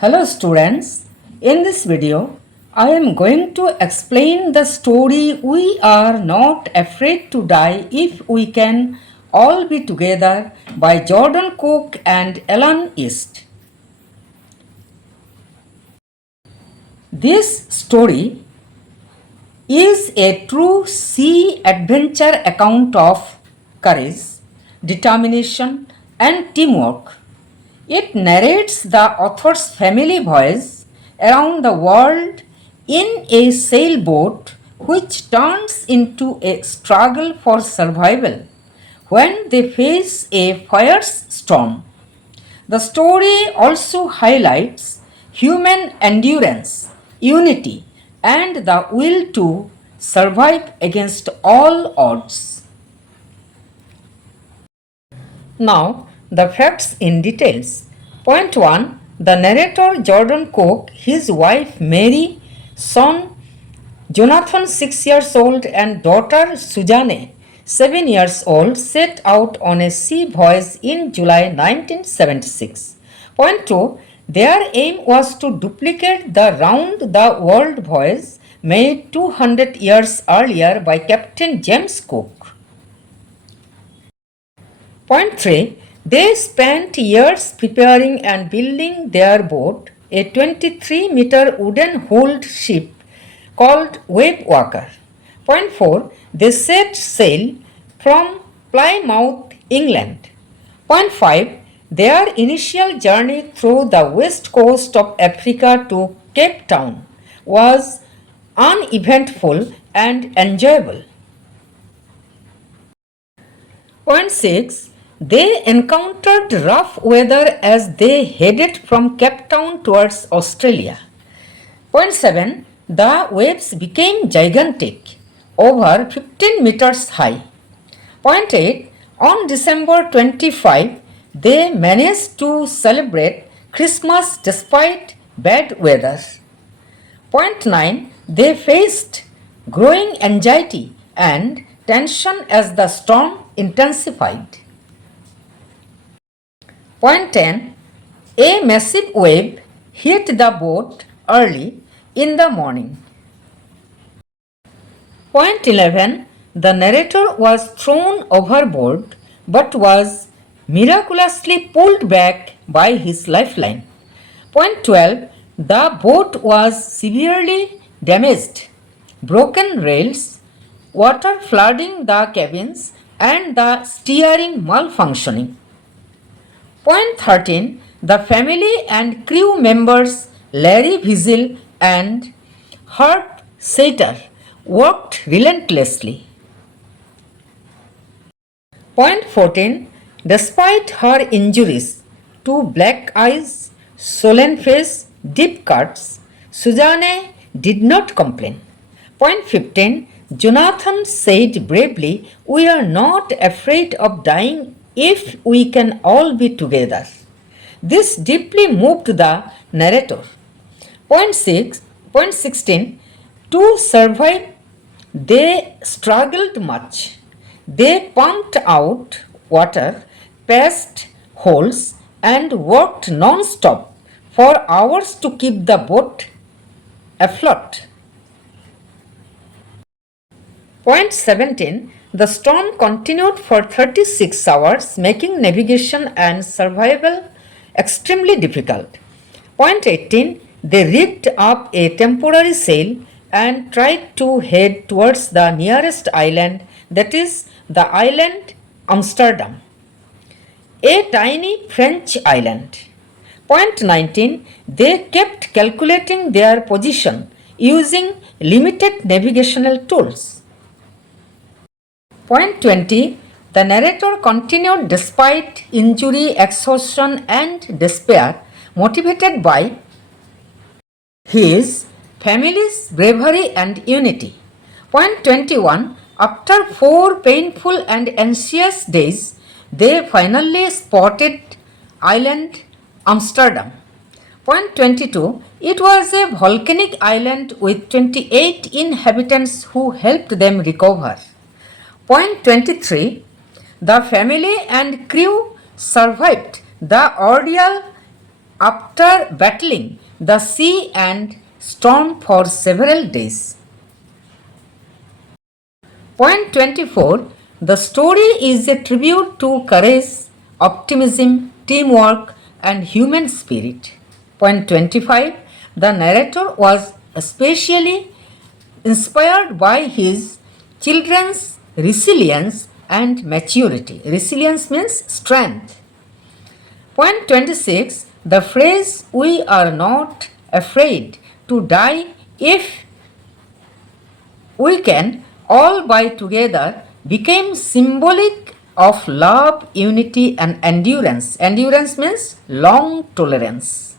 Hello students, in this video I am going to explain the story We Are Not Afraid to Die If We Can All Be Together by Jordan Cook and Ellen East. This story is a true sea adventure account of courage, determination and teamwork. It narrates the author's family voyage around the world in a sailboat which turns into a struggle for survival when they face a fierce storm. The story also highlights human endurance, unity, and the will to survive against all odds. Now, the facts in details. Point 1. The narrator Jordan Cook, his wife Mary, son Jonathan 6 years old and daughter Suzanne 7 years old set out on a sea voyage in July 1976. Point 2. Their aim was to duplicate the round the world voyage made 200 years earlier by Captain James Cook. Point 3. They spent years preparing and building their boat, a 23-meter wooden hulled ship called Wave Walker. Point 4. They set sail from Plymouth, England. Point 5. Their initial journey through the west coast of Africa to Cape Town was uneventful and enjoyable. Point 6. They encountered rough weather as they headed from Cape Town towards Australia. Point 7. The waves became gigantic, over 15 meters high. Point 8. On December 25, they managed to celebrate Christmas despite bad weather. Point 9. They faced growing anxiety and tension as the storm intensified. Point 10. A massive wave hit the boat early in the morning. Point 11. The narrator was thrown overboard but was miraculously pulled back by his lifeline. Point 12. The boat was severely damaged. Broken rails, water flooding the cabins, and the steering malfunctioning. Point 13. The family and crew members Larry Wiesel and Herb Sater worked relentlessly. Point 14. Despite her injuries to black eyes, swollen face, deep cuts, Suzanne did not complain. Point 15. Jonathan said bravely, "We are not afraid of dying if we can all be together." This deeply moved the narrator. Point 16. To survive, they struggled much. They pumped out water, patched holes, and worked non-stop for hours to keep the boat afloat. Point 17. The storm continued for 36 hours, making navigation and survival extremely difficult. Point 18. They rigged up a temporary sail and tried to head towards the nearest island, that is, the island Amsterdam, a tiny French island. Point 19. They kept calculating their position using limited navigational tools. Point 20. The narrator continued despite injury, exhaustion, and despair, motivated by his family's bravery and unity. Point 21. After 4 painful and anxious days, they finally spotted island Amsterdam. Point 22. It was a volcanic island with 28 inhabitants who helped them recover. Point 23. The family and crew survived the ordeal after battling the sea and storm for several days. Point 24. The story is a tribute to courage, optimism, teamwork, and human spirit. Point 25. The narrator was especially inspired by his children's resilience and maturity. Resilience means strength. Point 26. The phrase, "We are not afraid to die if we can all by together," became symbolic of love, unity, and endurance. Endurance means long tolerance.